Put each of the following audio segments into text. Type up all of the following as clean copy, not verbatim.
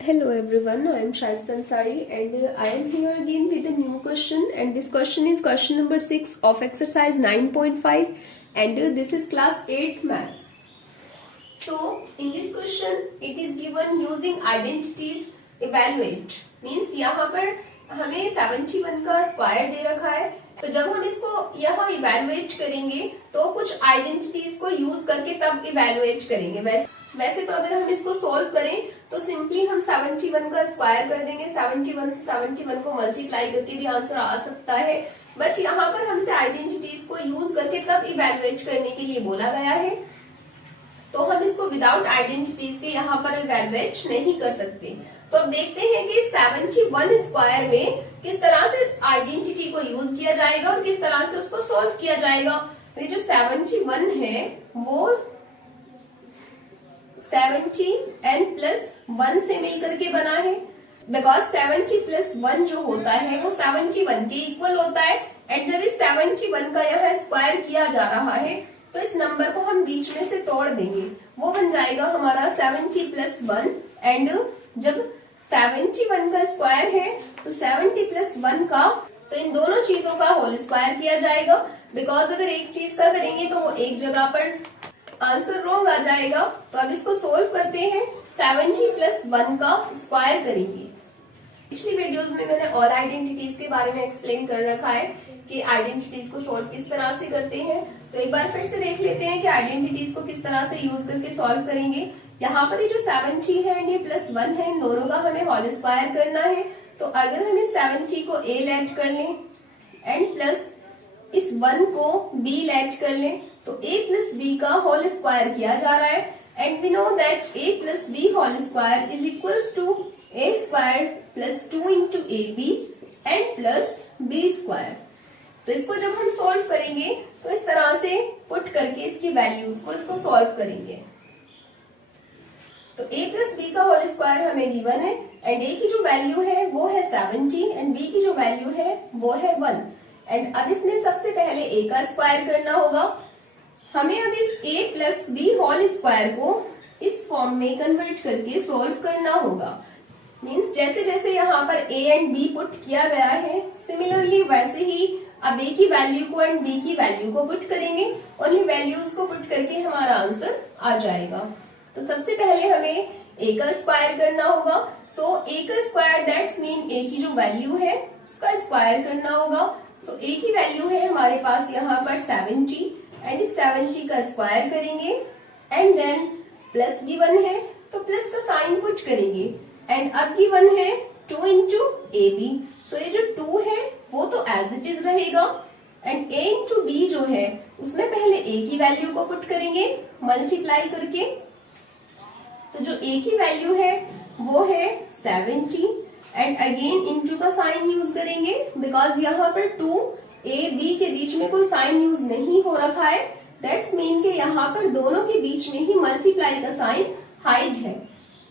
Hello everyone, I am Shaista Ansari and I am here again with a new question, and this question is question number 6 of exercise 9.5 and this is class 8th maths. So in this question it is given using identities evaluate, means यहाँ पर हमें 71 का square दे रखा है, तो जब हम इसको यहाँ इवेलुएट करेंगे तो कुछ आइडेंटिटीज को यूज करके तब इवेलुएट करेंगे। वैसे तो अगर हम इसको सोल्व करें तो सिंपली हम 71 का स्क्वायर कर देंगे, 71 से 71 को मल्टीप्लाई करके भी आंसर आ सकता है, बट यहाँ पर हमसे आइडेंटिटीज को यूज करके तब इवेलुएट करने के लिए बोला गया है, तो हम इसको विदाउट आइडेंटिटीज के यहाँ पर इवेलुएट नहीं कर सकते। तो अब देखते हैं कि 71 स्क्वायर में किस तरह से आइडेंटिटी को यूज किया जाएगा और किस तरह से उसको सोल्व किया जाएगा। तो ये जो 71 है वो 70 n प्लस 1 से मिलकर के बना है, बिकॉज 70 प्लस 1 जो होता है वो 71 के इक्वल होता है, एंड जब इस 71 का यहाँ स्क्वायर किया जा रहा है तो इस नंबर को हम बीच में से तोड़ देंगे, वो बन जाएगा हमारा 70 प्लस 1, एंड जब 71 का स्क्वायर है तो 70 प्लस 1 का, तो इन दोनों चीजों का होल स्क्वायर किया जाएगा, बिकॉज अगर एक चीज का करेंगे तो वो एक जगह पर आंसर रॉन्ग आ जाएगा। तो अब इसको सोल्व करते हैं, 70 प्लस 1 का स्क्वायर करेंगे। पिछली वीडियोस में मैंने ऑल आइडेंटिटीज के बारे में एक्सप्लेन कर रखा है कि आइडेंटिटीज को सोल्व किस तरह से करते हैं, तो एक बार फिर से देख लेते हैं कि आइडेंटिटीज को किस तरह से यूज करके सॉल्व करेंगे। यहाँ पर ये जो 70 है एंड ये प्लस 1 है, इन दोनों का हमें होल स्क्वायर करना है, तो अगर हम इस 70 को a लेट कर लें एंड प्लस इस 1 को b लेट कर लें तो a प्लस b का होल स्क्वायर किया जा रहा है, and we know that a plus b whole square is equals to a square plus 2 into A B and plus b square. तो इसको जब हम सोल्व करेंगे तो इस तरह से पुट करके इसकी वैल्यूज को इसको सोल्व करेंगे। तो a प्लस बी का होल स्क्वायर हमें गिवन है, एंड a की जो वैल्यू है वो है 70 एंड b की जो वैल्यू है वो है 1, एंड अब इसमें सबसे पहले a का स्क्वायर करना होगा। हमें अब इस a plus B whole square को इस फॉर्म में कन्वर्ट करके सोल्व करना होगा। मीन्स जैसे जैसे यहाँ पर a एंड b पुट किया गया है, सिमिलरली वैसे ही अब a की वैल्यू को एंड b की वैल्यू को पुट करेंगे, ओनली वैल्यूज को पुट करके हमारा आंसर आ जाएगा। तो सबसे पहले हमें a का स्क्वायर करना होगा, सो a का स्क्वायर दैट्स मीन a की जो वैल्यू है उसका स्क्वायर करना होगा। सो a की वैल्यू है हमारे पास यहाँ पर 70 एंड इस 70 का स्क्वायर करेंगे, एंड देन प्लस गिवन है तो प्लस का साइन पुट करेंगे, एंड अब गिवन है 2 इंटू ए बी, सो ये जो 2 है वो तो एज इट इज रहेगा, एंड a इंटू बी जो है उसमें पहले a की वैल्यू को पुट करेंगे मल्टीप्लाई करके। तो जो a की वैल्यू है वो है 70 एंड अगेन इंटू का साइन यूज करेंगे, बिकॉज यहाँ पर 2 a b के बीच में कोई साइन यूज नहीं हो रखा है, दैट्स मीन के यहाँ पर दोनों के बीच में ही मल्टीप्लाई का साइन हाइड है,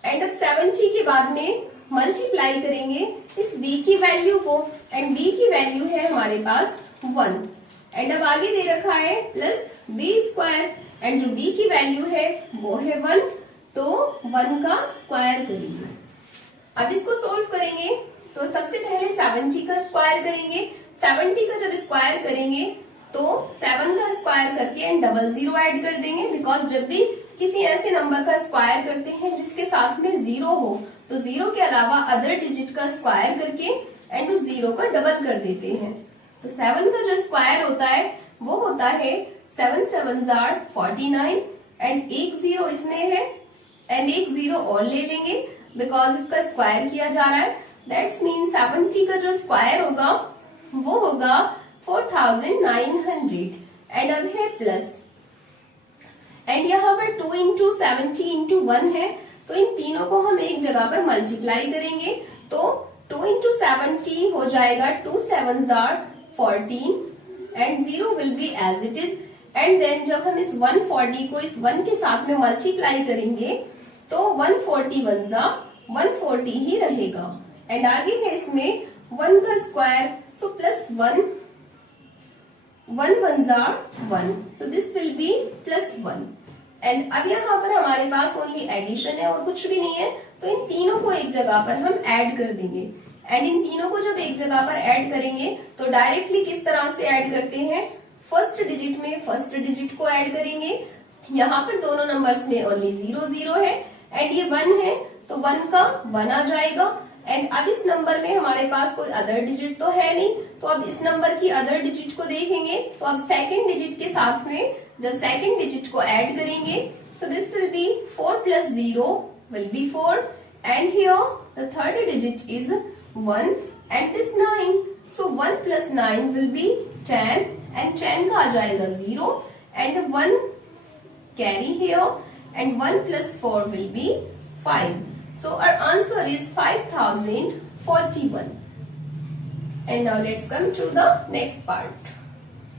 एंड अब 70 के बाद में मल्टीप्लाई करेंगे इस b की वैल्यू को, एंड b की वैल्यू है हमारे पास 1, एंड अब आगे दे रखा है प्लस b स्क्वायर, एंड जो b की वैल्यू है वो है 1, तो 1 का स्क्वायर करेंगे। अब इसको सोल्व करेंगे तो सबसे पहले 70 का स्क्वायर करेंगे, 70 का जब स्क्वायर करेंगे तो 7 का स्क्वायर करके एंड 00 ऐड कर देंगे, बिकॉज जब भी किसी ऐसे नंबर का स्क्वायर करते हैं जिसके साथ में 0 हो तो 0 के अलावा अदर डिजिट का स्क्वायर करके एंड उस 0 का डबल कर देते हैं। तो 7 का जो स्क्वायर होता है वो होता है 7 7s are 49, एंड एक 0 इसमें है एंड एक 0 और ले लेंगे बिकॉज इसका स्क्वायर किया जा रहा है, दैट्स मीन 70 का जो स्क्वायर होगा वो होगा 4900, एंड अब है प्लस, एंड यहाँ पर 2 इंटू 70 इंटू 1 है, तो इन तीनों को हम एक जगह पर मल्टीप्लाई करेंगे, तो 2 इंटू 70 हो जाएगा 2 7s are 14 and 0 will be as it is, and then जब हम इस 140 को इस 1 के साथ में मल्टीप्लाई करेंगे तो 141 140 ही रहेगा, एंड आगे है इसमें 1 का square, so plus 1 1 1s are 1, so this will be plus 1, and अब यहाँ पर हमारे पास ओनली एडिशन है और कुछ भी नहीं है, तो इन तीनों को एक जगह पर हम ऐड कर देंगे। एंड इन तीनों को जब एक जगह पर ऐड करेंगे तो डायरेक्टली किस तरह से ऐड करते हैं, फर्स्ट डिजिट में फर्स्ट डिजिट को ऐड करेंगे। यहाँ पर दोनों नंबर्स में ओनली 0 0 है एंड ये 1 है तो 1 का 1 आ जाएगा। एंड अब इस नंबर में हमारे पास कोई अदर डिजिट तो है नहीं, तो अब इस नंबर की अदर डिजिट को देखेंगे तो अब सेकंड डिजिट के साथ में जब सेकंड डिजिट को ऐड करेंगे so this will be 4 plus 0 will be 4 and here the third digit is 1 and this 9 so 1 plus 9 will be 10 and 10 का आ जाएगा 0 and 1 carry here and 1 plus 4 will be 5 so our answer is 5041 and now let's come to the next part.